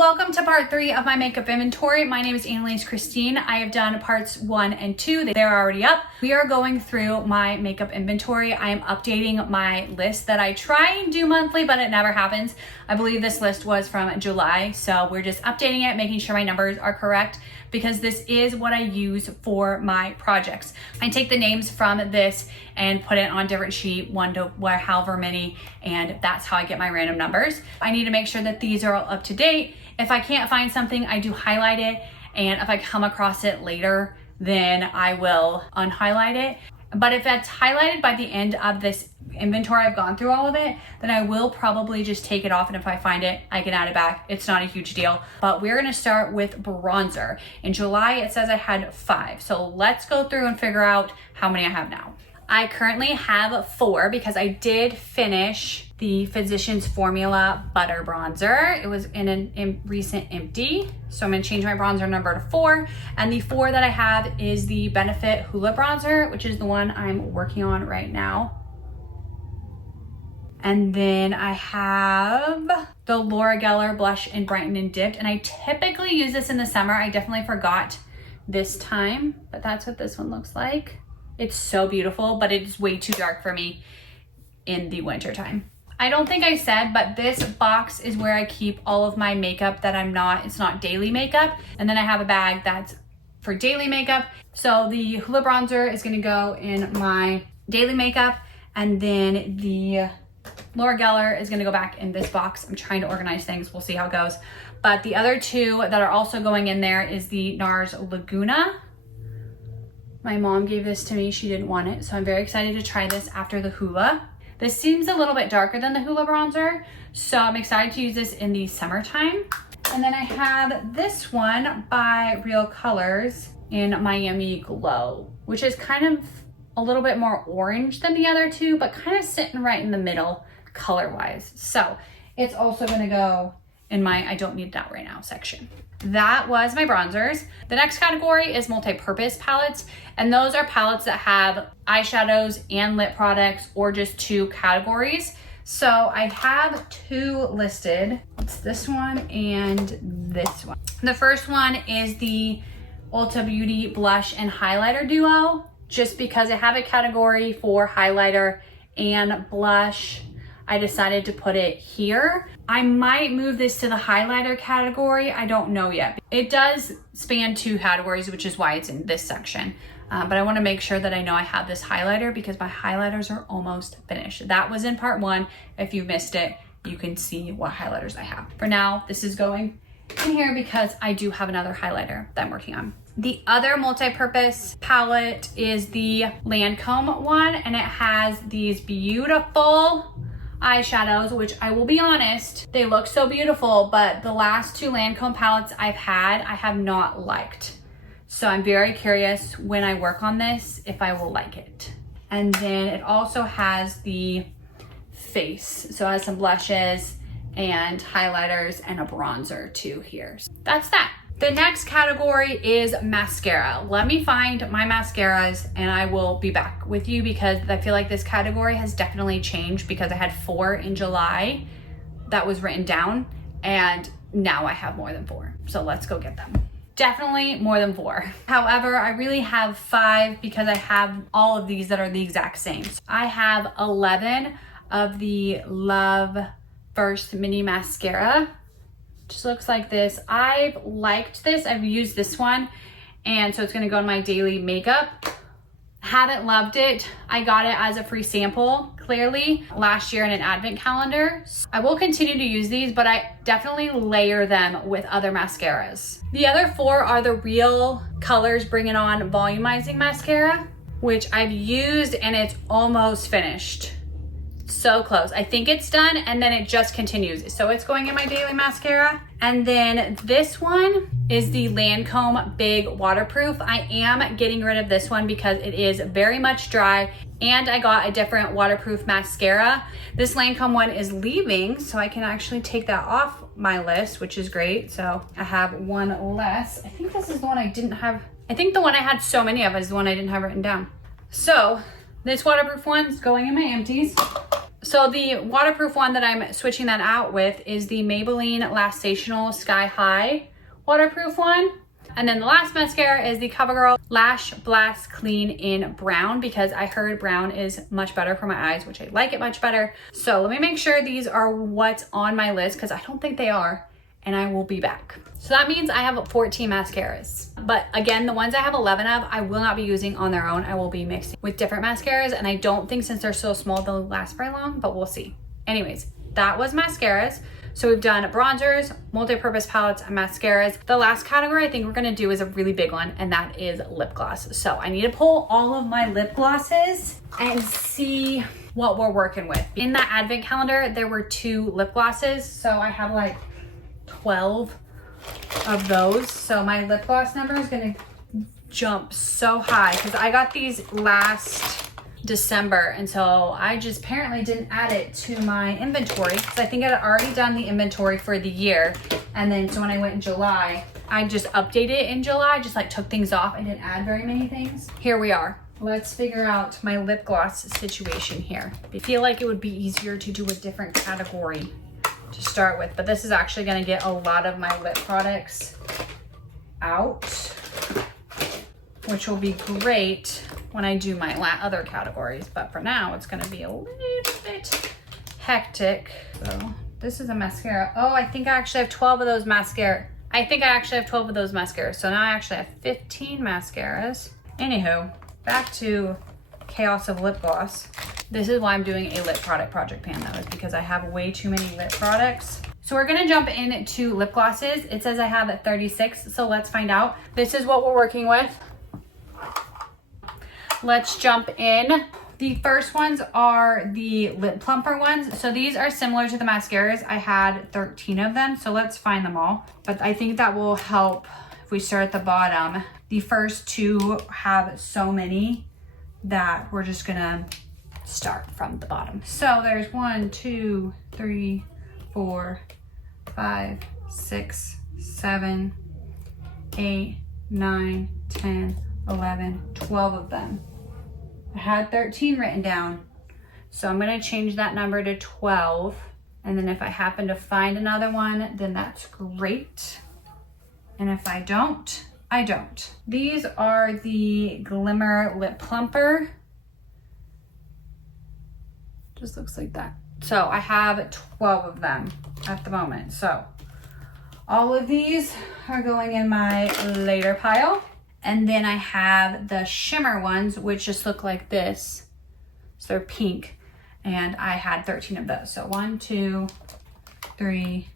Welcome to part 3 of my makeup inventory. My name is Annalise Christine. I have done parts 1 and 2. They're already up. We are going through my makeup inventory. I am updating my list that I try and do monthly, but it never happens. I believe this list was from July, so we're just updating it, making sure my numbers are correct, because this is what I use for my projects. I take the names from this and put it on different sheet, one to however many, and that's how I get my random numbers. I need to make sure that these are all up to date. If I can't find something, I do highlight it, and if I come across it later, then I will unhighlight it. But if it's highlighted by the end of this inventory, I've gone through all of it, then I will probably just take it off, and if I find it, I can add it back. It's not a huge deal. But we're gonna start with bronzer. In July, it says I had 5. So let's go through and figure out how many I have now. I currently have 4 because I did finish the Physicians Formula Butter Bronzer. It was in a recent empty. So I'm gonna change my bronzer number to 4. And the 4 that I have is the Benefit Hoola Bronzer, which is the one I'm working on right now. And then I have the Laura Geller Blush in Brighten and Dipped. And I typically use this in the summer. I definitely forgot this time, but that's what this one looks like. It's so beautiful, but it's way too dark for me in the winter time. I don't think I said, but this box is where I keep all of my makeup that it's not daily makeup. And then I have a bag that's for daily makeup. So the Hoola Bronzer is gonna go in my daily makeup, and then the Laura Geller is gonna go back in this box. I'm trying to organize things, we'll see how it goes. But the other 2 that are also going in there is the NARS Laguna. My mom gave this to me, she didn't want it, so I'm very excited to try this after the Hoola. This seems a little bit darker than the Hoola Bronzer, so I'm excited to use this in the summertime. And then I have this one by Real Colors in Miami Glow, which is kind of a little bit more orange than the other 2, but kind of sitting right in the middle color-wise. So it's also gonna go in my I don't need that right now section. That was my bronzers. The next category is multi-purpose palettes, and those are palettes that have eyeshadows and lip products, or just 2 categories. So I have 2 listed. It's this one and this one. The first one is the Ulta Beauty Blush and Highlighter Duo, just because I have a category for highlighter and blush, I decided to put it here. I might move this to the highlighter category. I don't know yet. It does span 2 categories, which is why it's in this section. But I wanna make sure that I know I have this highlighter because my highlighters are almost finished. That was in part 1. If you missed it, you can see what highlighters I have. For now, this is going in here because I do have another highlighter that I'm working on. The other multi-purpose palette is the Lancome one, and it has these beautiful eyeshadows, which I will be honest, they look so beautiful, but the last 2 Lancome palettes I've had, I have not liked. So I'm very curious when I work on this if I will like it. And then it also has the face. So it has some blushes and highlighters and a bronzer too here. So that's that. The next category is mascara. Let me find my mascaras and I will be back with you because I feel like this category has definitely changed because I had 4 in July that was written down, and now I have more than 4. So let's go get them. Definitely more than 4. However, I really have 5 because I have all of these that are the exact same. So I have 11 of the Love First Mini Mascara. Just looks like this. I've liked this. I've used this one, and so it's gonna go in my daily makeup. Haven't loved it. I got it as a free sample, clearly, last year in an advent calendar. I will continue to use these, but I definitely layer them with other mascaras. The other 4 are the Real Colors Bring It On Volumizing Mascara, which I've used and it's almost finished. So close. I think it's done, and then it just continues. So it's going in my daily mascara. And then this one is the Lancome Big Waterproof. I am getting rid of this one because it is very much dry, and I got a different waterproof mascara. This Lancome one is leaving, so I can actually take that off my list, which is great. So I have 1 less. I think this is the one I didn't have. I think the one I had so many of is the one I didn't have written down. So this waterproof one's going in my empties. So the waterproof one that I'm switching that out with is the Maybelline Lastational Sky High waterproof one. And then the last mascara is the CoverGirl Lash Blast Clean in Brown, because I heard brown is much better for my eyes, which I like it much better. So let me make sure these are what's on my list, because I don't think they are, and I will be back. So that means I have 14 mascaras. But again, the ones I have 11 of, I will not be using on their own. I will be mixing with different mascaras, and I don't think since they're so small, they'll last very long, but we'll see. Anyways, that was mascaras. So we've done bronzers, multi-purpose palettes, and mascaras. The last category I think we're gonna do is a really big one, and that is lip gloss. So I need to pull all of my lip glosses and see what we're working with. In that advent calendar, there were 2 lip glosses. So I have like 12 of those. So my lip gloss number is gonna jump so high because I got these last December, and so I just apparently didn't add it to my inventory because I think I had already done the inventory for the year. And then so when I went in July, I just updated it in July, just like took things off. I didn't add very many things. Here we are. Let's figure out my lip gloss situation here. I feel like it would be easier to do a different category to start with, but this is actually going to get a lot of my lip products out, which will be great when I do my other categories. But for now, it's going to be a little bit hectic. So this is a mascara. Oh, I think I actually have 12 of those mascara. I think I actually have 12 of those mascaras. So now I actually have 15 mascaras. Anywho, back to chaos of lip gloss. This is why I'm doing a lip product project pan though, is because I have way too many lip products. So we're gonna jump into lip glosses. It says I have 36, so let's find out. This is what we're working with. Let's jump in. The first ones are the lip plumper ones. So these are similar to the mascaras. I had 13 of them, so let's find them all. But I think that will help if we start at the bottom. The first 2 have so many that we're just gonna start from the bottom. So there's 1, 2, 3, 4, 5, 6, 7, 8, 9, 10, 11, 12 of them. I had 13 written down, so I'm gonna change that number to 12. And then if I happen to find another one, then that's great. And if I don't, I don't. These are the Glimmer Lip Plumper. Just looks like that. So I have 12 of them at the moment. So all of these are going in my later pile. And then I have the shimmer ones, which just look like this. So they're pink. And I had 13 of those. So 1, 2, 3,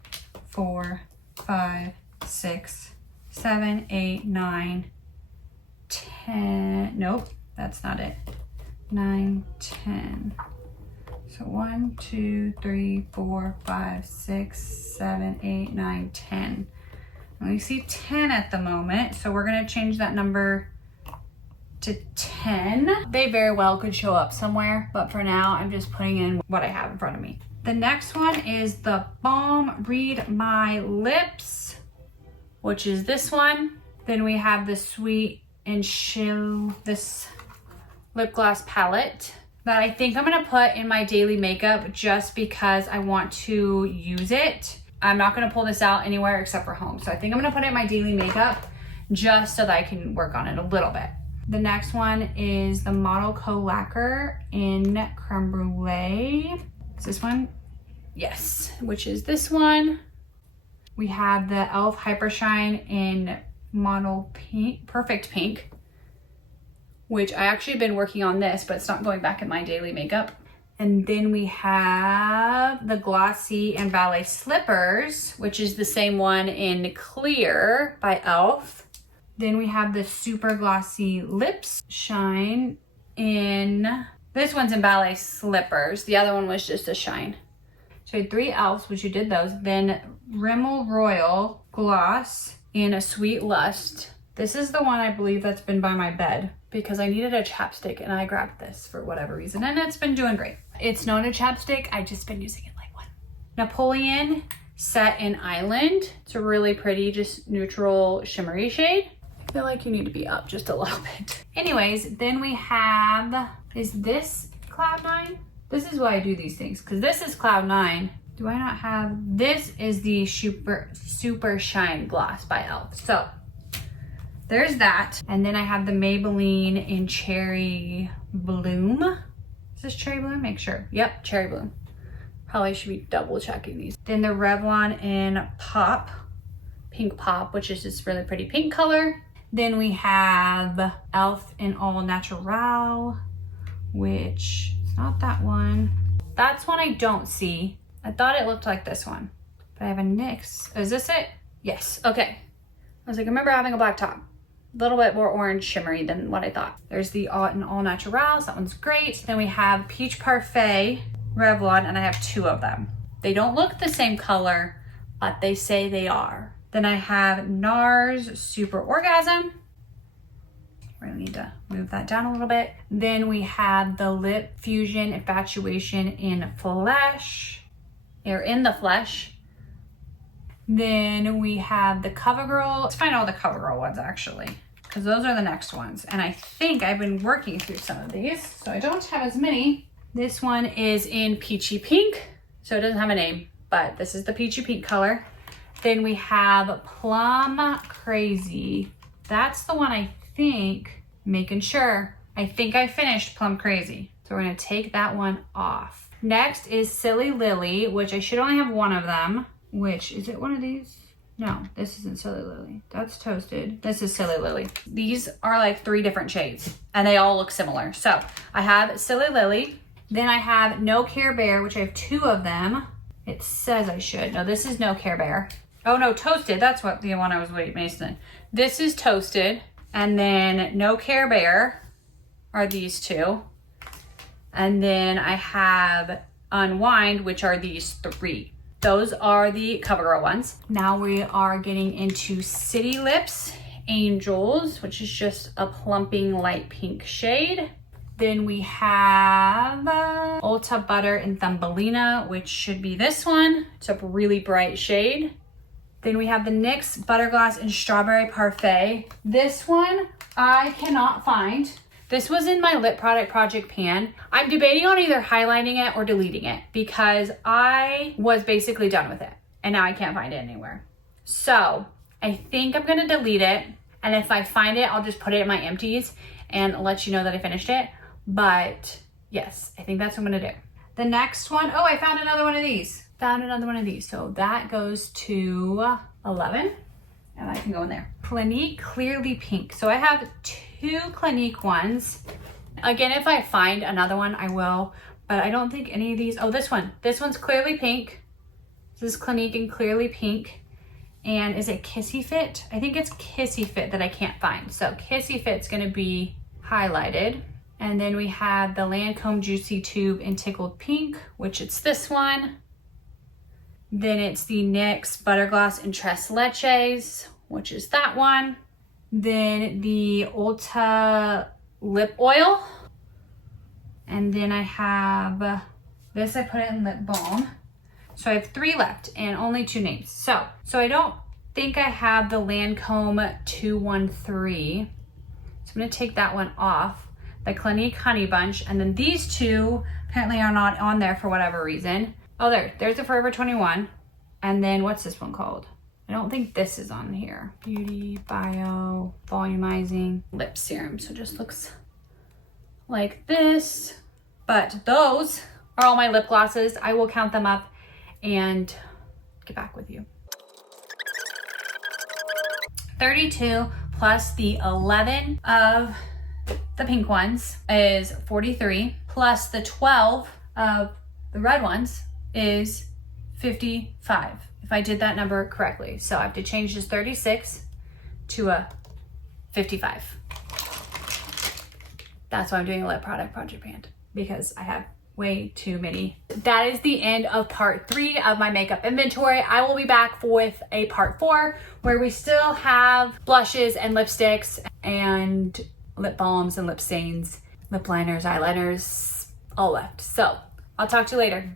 4, 5, 6, 7, 8, 9, 10. Nope, that's not it. 9, 10. So 1, 2, 3, 4, 5, 6, 7, 8, 9, 10. And we see 10 at the moment, so we're gonna change that number to 10. They very well could show up somewhere, but for now, I'm just putting in what I have in front of me. The next one is the Balm Read My Lips, which is this one. Then we have the Sweet and Chill, this lip gloss palette that I think I'm gonna put in my daily makeup just because I want to use it. I'm not gonna pull this out anywhere except for home. So I think I'm gonna put it in my daily makeup just so that I can work on it a little bit. The next one is the Model Co Lacquer in Creme Brulee. Is this one? Yes, which is this one. We have the e.l.f. Hyper Shine in Model Pink, Perfect Pink, which I actually been working on this, but it's not going back in my daily makeup. And then we have the Glossy and Ballet Slippers, which is the same one in Clear by e.l.f. Then we have the Super Glossy Lips Shine in, this one's in Ballet Slippers. The other one was just a shine. So we had 3 e.l.f.s, which you did those. Then Rimmel Royal Gloss in a Sweet Lust. This is the one I believe that's been by my bed because I needed a chapstick and I grabbed this for whatever reason and it's been doing great. It's not a chapstick, I just been using it like one. Napoleon Set in Island. It's a really pretty, just neutral shimmery shade. I feel like you need to be up just a little bit. Anyways, then we have, is this Cloud9? This is why I do these things, because this is Cloud 9. Do I not have, this is the Super Shine Gloss by e.l.f. So there's that. And then I have the Maybelline in Cherry Bloom. Is this Cherry Bloom? Make sure. Yep, Cherry Bloom. Probably should be double checking these. Then the Revlon in Pop, Pink Pop, which is this really pretty pink color. Then we have e.l.f. in All Natural, which is not that one. That's one I don't see. I thought it looked like this one, but I have a NYX. Oh, is this it? Yes, okay. I was like, I remember having a black top. A little bit more orange shimmery than what I thought. There's the All Naturals, that one's great. Then we have Peach Parfait Revlon, and I have 2 of them. They don't look the same color, but they say they are. Then I have NARS Super Orgasm. We're gonna need to move that down a little bit. Then we have the Lip Fusion Infatuation in Flesh, or in the Flesh. Then we have the CoverGirl. Let's find all the CoverGirl ones actually, because those are the next ones. And I think I've been working through some of these, so I don't have as many. This one is in Peachy Pink, so it doesn't have a name, but this is the Peachy Pink color. Then we have Plum Crazy. That's the one I think, making sure. I think I finished Plum Crazy. So we're gonna take that one off. Next is Silly Lily, which I should only have 1 of them. Which, is it one of these? No, this isn't Silly Lily. That's Toasted. This is Silly Lily. These are like 3 different shades and they all look similar. So I have Silly Lily. Then I have No Care Bear, which I have 2 of them. It says I should. No, this is No Care Bear. Oh no, Toasted. That's what the one I was Mason. This is Toasted. And then No Care Bear are these 2. And then I have Unwind, which are these 3. Those are the CoverGirl ones. Now we are getting into City Lips Angels, which is just a plumping light pink shade. Then we have Ulta Butter and Thumbelina, which should be this one. It's a really bright shade. Then we have the NYX Butter Gloss in Strawberry Parfait. This one I cannot find. This was in my lip product project pan. I'm debating on either highlighting it or deleting it because I was basically done with it and now I can't find it anywhere. So I think I'm gonna delete it, and if I find it, I'll just put it in my empties and let you know that I finished it. But yes, I think that's what I'm gonna do. The next one, oh, I found another one of these. So that goes to 11. And I can go in there. Clinique Clearly Pink. So I have 2 Clinique ones. Again, if I find another one, I will. But I don't think any of these. Oh, this one. This one's Clearly Pink. This is Clinique in Clearly Pink. And is it Kissy Fit? I think it's Kissy Fit that I can't find. So Kissy Fit's gonna be highlighted. And then we have the Lancome Juicy Tube in Tickled Pink, which it's this one. Then it's the NYX Butter Gloss in Tres Leches, which is that one. Then the Ulta Lip Oil. And then I have this, I put it in Lip Balm. So I have 3 left and only 2 names. So I don't think I have the Lancome 213. So I'm gonna take that one off. The Clinique Honey Bunch. And then these 2 apparently are not on there for whatever reason. Oh, there's the Forever 21. And then what's this one called? I don't think this is on here. Beauty, Bio, Volumizing, Lip Serum. So it just looks like this. But those are all my lip glosses. I will count them up and get back with you. 32 plus the 11 of the pink ones is 43, plus the 12 of the red ones is 55, if I did that number correctly. So I have to change this 36 to a 55. That's why I'm doing a lip product project band, because I have way too many. That is the end of part 3 of my makeup inventory. I will be back with a part 4 where we still have blushes and lipsticks and lip balms and lip stains, lip liners, eyeliners, all left. So I'll talk to you later.